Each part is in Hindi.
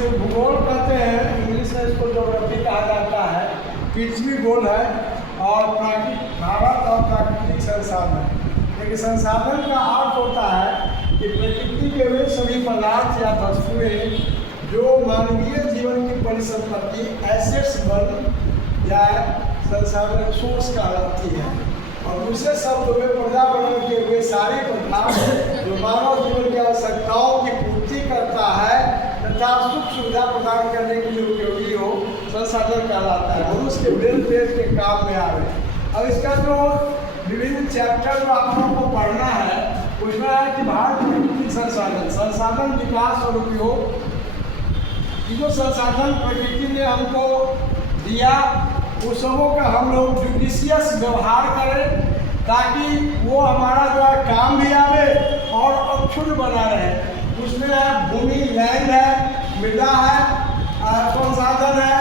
इसे भूगोल कहते हैं, इंग्लिश में इसको ज्योग्राफी कहा जाता है। पृथ्वी गोल है और भारत और प्राकृतिक संसाधन। लेकिन संसाधन का अर्थ होता है कि प्रकृति के वे सभी पदार्थ या वस्तुएं जो मानवीय जीवन की परिसंपत्ति एसेट्स बन या संसाधन सोर्स कहलाती है। और दूसरे शब्दों में पर्यावरण के वे सारे पदार्थ जो मानव जीवन की आवश्यकताओं की पूर्ति करता है तथा सुख सुविधा प्रदान करने के लिए उपयोगी हो, संसाधन कहलाता है। मनुष्य के वेलफेयर के काम में आवे। अब इसका जो विभिन्न चैप्टर जो आप लोगों को पढ़ना है उसमें है कि भारत प्राकृतिक संसाधन विकास और उपयोग। जो संसाधन प्रकृति ने हमको दिया उस सबों का हम लोग जुडिशियस व्यवहार करें ताकि वो हमारा जो है काम भी आवे और अक्षुण्ण बना रहे। उसमें है भूमि, लैंड है, मृदा है, संसाधन है,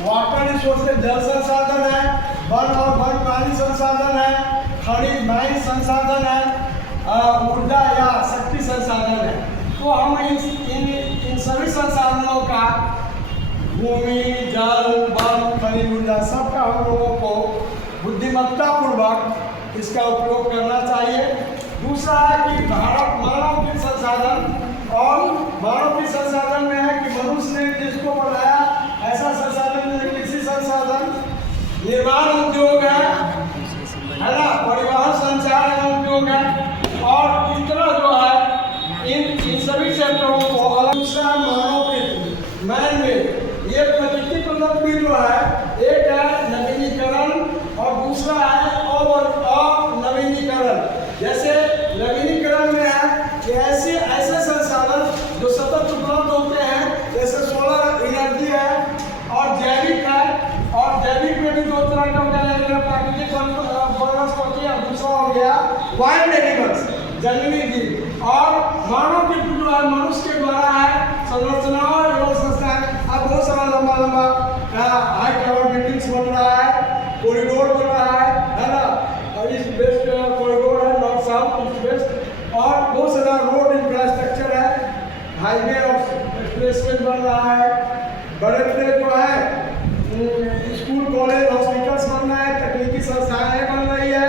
वाटर रिसोर्सेज जल संसाधन है, वन और वन प्राणी संसाधन है, खनिज माइन संसाधन है, ऊर्जा या शक्ति संसाधन है। तो हम इन सभी संसाधनों का भूमि, जल, वन, खनिज, ऊर्जा सबका हम लोगों को बुद्धिमत्तापूर्वक इसका उपयोग करना चाहिए। दूसरा है कि भारत मानव के संसाधन, और मानव के संसाधन में है कि मनुष्य ने जिसको बनाया ऐसा संसाधन है, कृषि संसाधन, निर्माण उद्योग है ना, परिवहन संचार एवं उद्योग है, और इस तरह जो है इन सभी क्षेत्रों को अलग। दूसरा मानव के मैन में ये प्रकृति प्रदत्त भी जो है, एक है नवीनीकरण और दूसरा है अनवीनीकरण। जैसे नवीनीकरण में है कि ऐसे संसाधन जो सतत उपलब्ध होते हैं, जैसे सोलर एनर्जी है और जैविक है। और जैविक में भी दो तरह का होता है, प्राकृतिक वनस्पति और दूसरा हो गया वाइल्ड एनिमल्स, जंगली जीव। और मानव की जो है मनुष्य के द्वारा है संरचनाओं एवं संस्थान। अब बहुत सारा लंबा लंबा हाई टावर बिल्डिंग्स बन रहा है, कॉरिडोर बन रहा है ना, और ईस्ट वेस्ट कॉरिडोर है, नॉर्थ साउथ ईस्ट वेस्ट, और बहुत सारा रोड इंफ्रास्ट्रक्चर है, हाईवे और एक्सप्रेसवे बन रहा है। बड़े बड़े जो है स्कूल, कॉलेज, हॉस्पिटल्स बन रहा है, तकनीकी संस्थाएं बन रही है,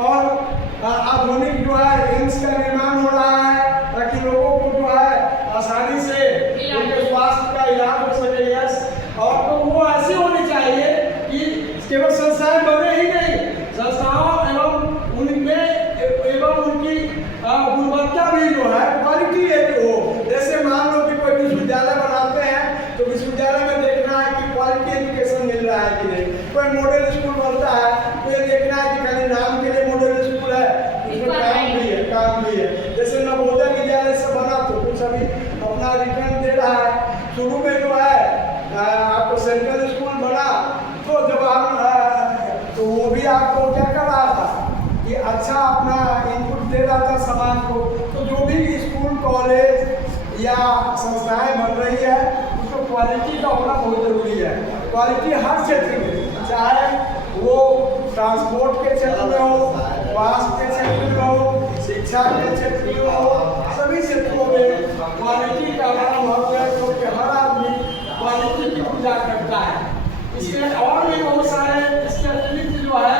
और आधुनिक जो है एम्स का निर्माण हो रहा है ताकि लोगों को जो है आसानी से उनके स्वास्थ्य का इलाज हो सके। यस, और तो वो ऐसी होनी चाहिए कि केवल संस्थाएं बने ही नहीं, संस्थाओं एवं उनमें एवं उनकी गुणवत्ता भी जो है क्वालिटी एक हो। जैसे मान लो कि कोई विश्वविद्यालय बनाते हैं तो विश्वविद्यालय में देखना है कि क्वालिटी एजुकेशन मिल रहा है कि नहीं। कोई मॉडल स्कूल बनता है तो ये देखना है कि खाली नाम के लिए मॉडल स्कूल है, उसमें काम भी है। जैसे नवोदय विद्यालय से बना तो कुछ अभी अपना रिटर्न दे रहा है। शुरू में जो है आपको सेंट्रल स्कूल बना तो जब हम तो वो भी आपको क्या कर रहा था कि अच्छा अपना इनपुट दे रहा था समाज को। तो जो भी स्कूल, कॉलेज या संस्थाएं बन रही है उसको क्वालिटी का होना बहुत जरूरी है। क्वालिटी हर क्षेत्र में, चाहे वो ट्रांसपोर्ट के क्षेत्र में हो, स्वास्थ्य के क्षेत्र में हो, शिक्षा के क्षेत्र में हो, सभी क्षेत्रों में क्वालिटी का बड़ा महत्व है, क्योंकि हर आदमी क्वालिटी की पूजा करता है। इसमें और भी बहुत सारे इसके अतिरिक्त जो है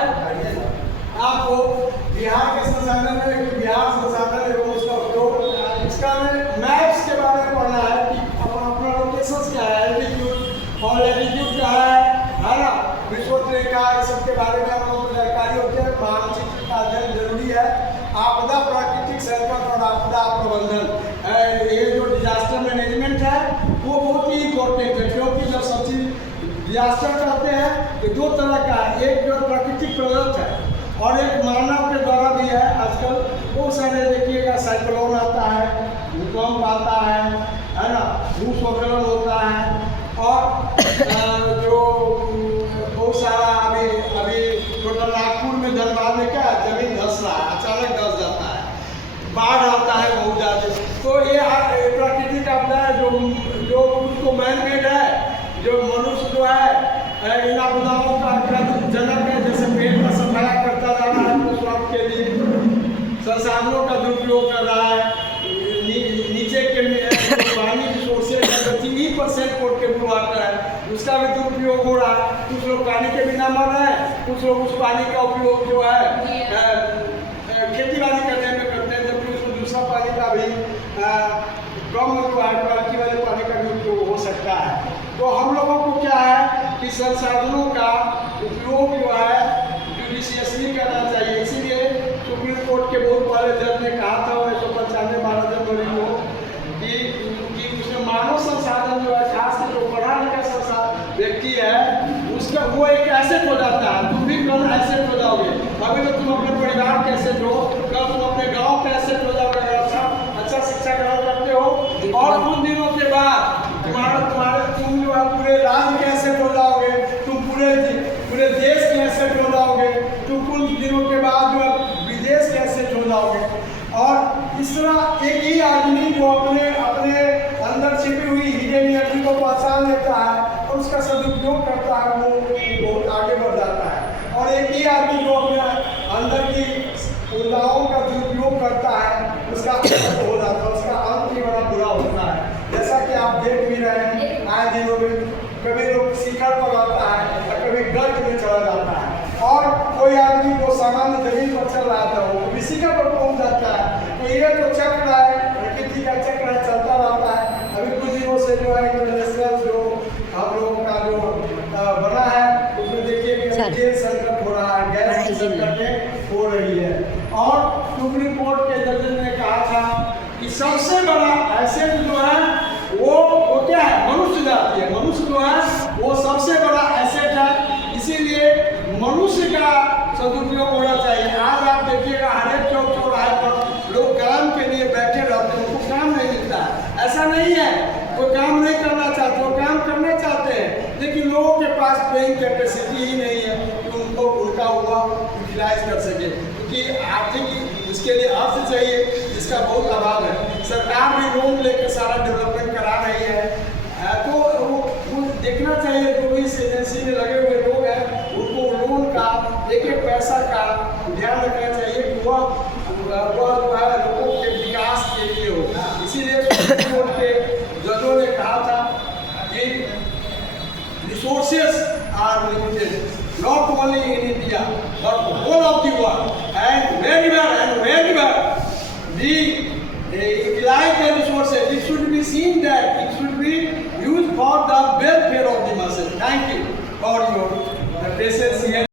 आपको बिहार के संसाधन में, बिहार संसाधन एवं उसका उपयोग, इसका मैप्स के बारे में पढ़ना है कि अपना लोकेशन क्या है, एल्टीट्यूड और एल्टीट्यूड क्या है ना, विश्व रेखा, इस सब के बारे में हम लोगों को जानकारी होती है। मानचित्र का अध्ययन जरूरी है। आपदा प्राकृतिक संकट और आपदा प्रबंधन, ये जो डिजास्टर मैनेजमेंट है वो बहुत ही इम्पोर्टेंट है, क्योंकि जब सब चीज डिजास्टर कहते हैं तो दो तरह का, एक जो प्राकृतिक प्रदत्त है और एक मानव के द्वारा भी है। आजकल बहुत सारे देखिएगा साइक्लोन आता है, भूकंप आता है ना, भूस्खलन होता है, और जो बहुत सारा अभी टोटल नागपुर में धनबाद में क्या जमीन धंस रहा है, अचानक धंस जाता है, बाढ़ आता है बहुत ज़्यादा। तो ये प्राकृतिक आपदा है जो उसको मैन मेड है, जो मनुष्य जो है इन आपदाओं का जनक है। जैसे पेड़ का सफाया करता जा रहा है तो स्वास्थ्य के लिए, संसाधनों का दुरुपयोग कर रहा है, नीचे के पानी रिसोर्सेज के बिना मर रहे हैं, कुछ लोग उस पानी का उपयोग जो है खेती बाड़ी करने में करते हैं, जबकि उसमें दूसरा पानी का भी कम जो है क्वालिटी वाले पानी का भी उपयोग हो सकता है। तो हम लोगों को क्या है कि संसाधनों का उपयोग जो है जुडिशियसली करना चाहिए। इसीलिए सुप्रीम कोर्ट के बहुत बड़े जज ने कहा था 1995 महाराजन को कि उसमें मानव संसाधन जो है, खासकर जो पढ़ा लिखा संसाधन व्यक्ति है, उसका वो एक एसेट हो जाता है। तुम भी कल एसेट हो जाओगे। अभी तो तुम अपने परिवार के एसेट हो, कल तुम अपने गांव के एसेट हो जाओगे अगर अच्छा शिक्षा ग्रहण करते हो। और कुछ दिनों के बाद तुम जो है पूरे राज्य के एसेट हो जाओगे, तुम पूरे देश के एसेट हो जाओगे, तुम कुछ दिनों के बाद जो है विदेश के एसेट हो जाओगे। और इस तरह एक ही आदमी जो अपने अंदर छिपी हुई हिडन एनर्जी को पहचान लेता है और उसका सदुपयोग करता है, वो बहुत आगे बढ़ जाता है। और एक ही आदमी जो अपने अंदर की ऊर्जाओं का दुरुपयोग करता है, उसका अंत हो जाता है, उसका अंत ही बड़ा बुरा होता है। जैसा कि आप देख भी रहे हैं आए दिनों में, कभी लोग शिखर पर आता है और कभी गर्त में चला जाता है। और कोई आदमी को सामान्य जमीन पर चल रहा था, वो कभी शिखर पर पहुंच जाता है। तो ये जो चक्र है, प्रकृति का चक्र है, चलता रहता है। अभी कुछ दिनों से जो है इंटरनेशनल जो हम लोगों का जो बना है, उसमें देखिए कि तेल संकट हो रहा है, गैस की संकटें हो रही है। और सुप्रीम कोर्ट के जज ने कहा था कि सबसे बड़ा एसेट जो है वो क्या है, मनुष्य जाति है। मनुष्य जो है वो सबसे बड़ा एसेट है, इसीलिए मनुष्य का सदुपयोग होना चाहिए। आज आप देखिएगा हर एक चौक चौराहे पर लोग काम के लिए बैठे रहते हैं, उनको काम नहीं मिलता है। ऐसा नहीं है वो काम नहीं करना चाहते, वो काम करना चाहते हैं, लेकिन लोगों के पास पेइंग कैपेसिटी ही नहीं है कि उनको उनका हुआ यूटिलाइज कर सके, क्योंकि आर्थिक इसके लिए अर्थ चाहिए जिसका बहुत अभाव है। सरकार भी लोन लेकर सारा डेवलपमेंट करा रही है। तो वो देखना चाहिए, जो भी इस एजेंसी में लगे हुए लोग हैं उनको लोन का एक पैसा का ध्यान रखना चाहिए कि वह जो है लोगों के विकास के लिए हो। इसीलिए सुप्रीम कोर्ट के जजों ने कहा था कि resources are limited, not only in India but whole of the world, and wherever we utilize the resources, it should be seen that it should be used for the welfare of the masses. Thank you for your patience.